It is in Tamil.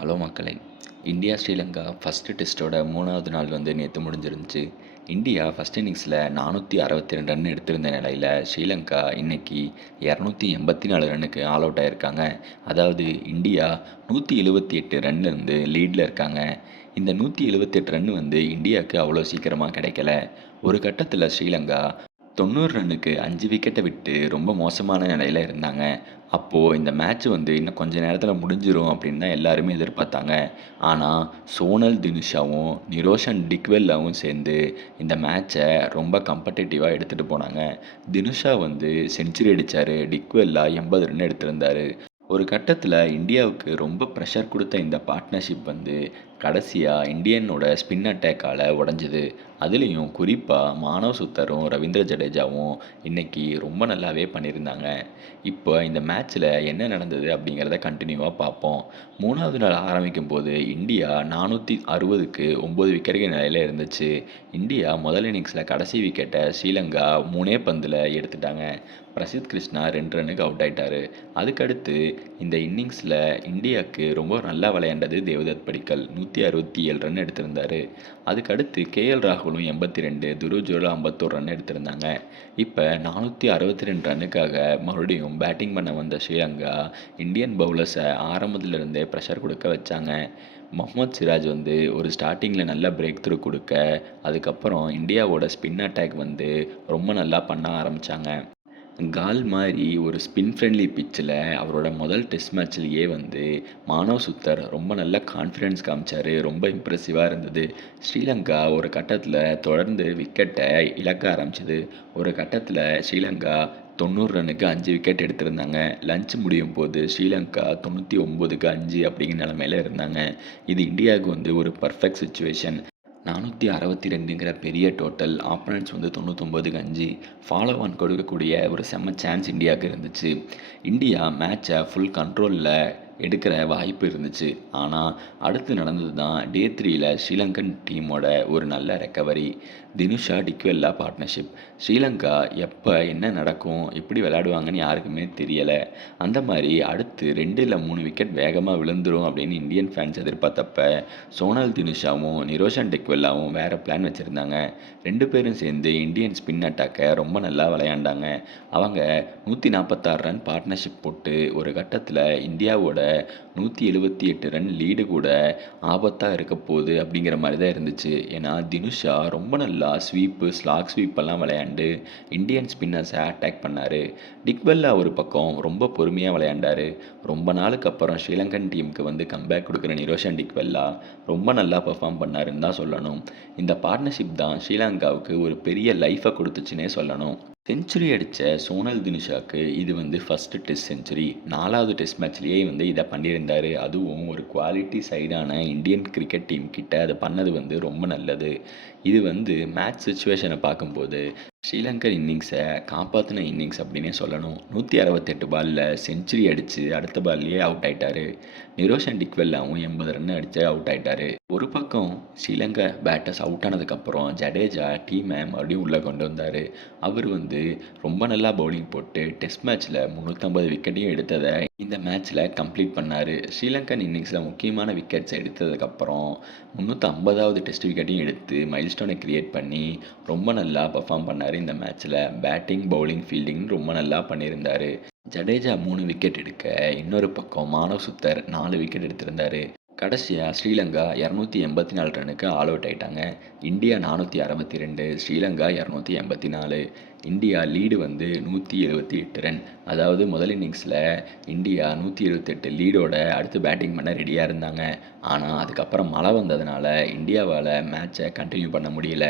ஹலோ மக்களே! இந்தியா, ஸ்ரீலங்கா ஃபர்ஸ்ட்டு டெஸ்ட்டோட 3வது நாள் நேத்து முடிஞ்சிருந்துச்சு. இந்தியா ஃபர்ஸ்ட் இன்னிங்ஸில 462 ரன் எடுத்திருந்த நிலையில, ஸ்ரீலங்கா இன்னைக்கு 284 ரன்னுக்கு ஆல் அவுட் ஆயிருக்காங்க. அதாவது இந்தியா 178 ரன்ல லீட்ல இருக்காங்க. இந்த 178 ரன் இந்தியாவுக்கு அவ்வளோ சீக்கிரமா கிடைக்கல. ஒரு கட்டத்தில ஸ்ரீலங்கா 90 ரன்னுக்கு 5 விக்கெட்ட விட்டு ரொம்ப மோசமான நிலையில இருந்தாங்க. அப்போ இந்த மேட்ச் இன்னும் கொஞ்ச நேரத்தில முடிஞ்சிரும் அப்படின்னு தான் எல்லாருமே எதிர்பார்த்தாங்க. ஆனா, சோனல் தினுஷாவும், நிரோஷன் டிக்வெல்லாவும் சேர்ந்து இந்த மேட்ச ரொம்ப காம்படிட்டிவா எடுத்துட்டு போனாங்க. தினுஷா செஞ்சுரி அடிச்சாரு. டிக்வெல்லா 80 ரன் எடுத்திருந்தாரு. ஒரு கட்டத்தில இந்தியாவுக்கு ரொம்ப பிரஷர் குடுத்த இந்த பார்ட்னர்ஷிப் கடைசியா இந்தியனோட ஸ்பின் அட்டாக்கால உடைஞ்சது. அதுலயும் குறிப்பா மானவ் சுத்தரும், ரவீந்திர ஜடேஜாவும் இன்னைக்கு ரொம்ப நல்லாவே பண்ணியிருந்தாங்க. இப்போ இந்த மேட்ச்ல என்ன நடந்தது அப்படிங்கிறத கன்டினியூவா பார்ப்போம். 3வது நாள் ஆரம்பிக்கும்போது இந்தியா 460க்கு 9 விக்கெட்டுகள் நிலையில இருந்துச்சு. இந்தியா முதல் இன்னிங்ஸ்ல கடைசி விக்கெட்ட ஸ்ரீலங்கா 3 பந்துல எடுத்துட்டாங்க. பிரசித் கிருஷ்ணா 2 ரன்னுக்கு அவுட் ஆயிட்டாரு. அதுக்கடுத்து இந்த இன்னிங்ஸில் இந்தியாவுக்கு ரொம்ப நல்லா விளையாண்டது தேவதத் படிக்கல் 167 ரன் எடுத்திருந்தாரு. அதுக்கடுத்து கேஎல் ராகுலும் 82, துருவ் ஜுரேலும் 51 ரன் எடுத்திருந்தாங்க. இப்போ 462 ரன்னுக்காக மறுபடியும் பேட்டிங் பண்ண வந்த ஸ்ரீலங்கா இந்தியன் பவுலர்ஸை ஆரம்பத்திலிருந்தே ப்ரெஷர் கொடுக்க வச்சாங்க. முகமது சிராஜ் ஒரு ஸ்டார்டிங்கில் நல்ல பிரேக் த்ரூ கொடுக்க, அதுக்கப்புறம் இந்தியாவோட ஸ்பின் அட்டாக் ரொம்ப நல்லா பண்ண ஆரம்பித்தாங்க. கால் மாதிரி ஒரு ஸ்பின் ஃப்ரெண்ட்லி பிச்சில் அவரோட முதல் டெஸ்ட் மேட்ச்லேயே மானவ் சுத்தர் ரொம்ப நல்ல கான்ஃபிடென்ஸ் காமிச்சார். ரொம்ப இம்ப்ரெசிவாக இருந்தது. ஸ்ரீலங்கா ஒரு கட்டத்தில் தொடர்ந்து விக்கெட்டை இழக்க ஆரம்பிச்சது. ஒரு கட்டத்தில் ஸ்ரீலங்கா 90 ரன்னுக்கு 5 விக்கெட் எடுத்திருந்தாங்க. லஞ்ச் முடியும் போது ஸ்ரீலங்கா 99க்கு 5 அப்படிங்கிற நிலமையில இருந்தாங்க. இது இந்தியாவுக்கு ஒரு பர்ஃபெக்ட் சுச்சுவேஷன். 462ங்கிற பெரிய டோட்டல், ஆப்பனன்ட்ஸ் 99க்கு 5 ஃபாலோ ஆன் கொடுக்கக்கூடிய ஒரு செம்ம சான்ஸ் இந்தியாவுக்கு இருந்துச்சு. இந்தியா மேட்சை ஃபுல் கண்ட்ரோலில் எடுக்கிற வாய்ப்பு இருந்துச்சு. ஆனால் அடுத்து நடந்தது தான் டே 3ல ஸ்ரீலங்கன் டீமோட ஒரு நல்ல ரெக்கவரி. தினுஷா டிக்வெல்லா பார்ட்னர்ஷிப். ஸ்ரீலங்கா எப்போ என்ன நடக்கும், எப்படி விளையாடுவாங்கன்னு யாருக்குமே தெரியலை. அந்த மாதிரி அடுத்து 2 இல்லை 3 விக்கெட் வேகமாக விழுந்துரும் அப்படின்னு இந்தியன் ஃபேன்ஸ் எதிர்பார்த்தப்ப, சோனல் தினுஷாவும் நிரோஷன் டிக்வெல்லாவும் வேறு பிளான் வச்சுருந்தாங்க. 2 பேரும் சேர்ந்து இந்தியன் ஸ்பின் அட்டாக்கை ரொம்ப நல்லா விளையாண்டாங்க. அவங்க 146 ரன் பார்ட்னர்ஷிப் போட்டு ஒரு கட்டத்தில் இந்தியாவோட 178 ரன் லீடு கூட ஆபத்தாக இருக்க போகுது அப்படிங்கிற மாதிரி தான் இருந்துச்சு. ஏன்னா தினுஷா ரொம்ப நல்லா ஸ்லாக் ஸ்வீப்பெல்லாம் விளையாண்டு இந்தியன் ஸ்பின்னர்ஸை அட்டாக் பண்ணார். டிக்வெல்லா ஒரு பக்கம் ரொம்ப பொறுமையாக விளையாண்டார். ரொம்ப நாளுக்கு அப்புறம் ஸ்ரீலங்கன் டீமுக்கு கம்பேக் கொடுக்குற நிரோஷன் டிக்வெல்லா ரொம்ப நல்லா பெர்ஃபார்ம் பண்ணாருன்னு தான் சொல்லணும். இந்த பார்ட்னர்ஷிப் தான் ஸ்ரீலங்காவுக்கு ஒரு பெரிய லைஃபை கொடுத்துச்சுன்னே சொல்லணும். செஞ்சுரி அடித்த சோனல் தினுஷாவுக்கு இது ஃபஸ்ட்டு டெஸ்ட் செஞ்சுரி. 4வது டெஸ்ட் மேட்ச்லேயே இதை பண்ணியிருந்தார். அதுவும் ஒரு குவாலிட்டி சைடான இந்தியன் கிரிக்கெட் டீம் கிட்ட அதை பண்ணது ரொம்ப நல்லது. இது மேட்ச் சுச்சுவேஷனை பார்க்கும்போது ஸ்ரீலங்கன் இன்னிங்ஸை காப்பாற்றின இன்னிங்ஸ் அப்படின்னே சொல்லணும். 168 பாலில் செஞ்சுரி அடித்து அடுத்த பால்லேயே அவுட் ஆயிட்டார். நிரோஷன் டிக்வெல்லாவும் 80 ரன் அடித்து அவுட் ஆயிட்டார். ஒரு பக்கம் ஸ்ரீலங்கா பேட்டர்ஸ் அவுட் ஆனதுக்கப்புறம் ஜடேஜா டீமை மறுபடியும் உள்ளே கொண்டு வந்தார். அவர் ரொம்ப நல்லா பவுலிங் போட்டு டெஸ்ட் மேட்ச்சில் 350 விக்கெட்டையும் எடுத்ததை இந்த மேட்ச்சில் கம்ப்ளீட் பண்ணார். ஸ்ரீலங்கன் இன்னிங்ஸில் முக்கியமான விக்கெட்ஸ் எடுத்ததுக்கப்புறம் 350வது டெஸ்ட் விக்கெட்டையும் எடுத்து மைல்ஸ்டோனை கிரியேட் பண்ணி ரொம்ப நல்லா பர்ஃபார்ம் பண்ணார். இந்த மேட்ச்சில் பேட்டிங், பவுலிங், ஃபீல்டிங் ரொம்ப நல்லா பண்ணியிருந்தார். ஜடேஜா 3 விக்கெட் எடுக்க, இன்னொரு பக்கம் மானவ் சுத்தர் 4 விக்கெட் எடுத்திருந்தார். கடைசியாக ஸ்ரீலங்கா 284 ரன்னுக்கு ஆல் அவுட் ஆயிட்டாங்க. India 462, Sri Lanka 284. India lead 178 run. அதாவது முதல் இன்னிங்ஸில் இந்தியா 178 லீடோட அடுத்து பேட்டிங் பண்ண ரெடியாக இருந்தாங்க. ஆனால் அதுக்கப்புறம் மழை வந்ததுனால இந்தியாவால் மேட்சை கண்டினியூ பண்ண முடியல.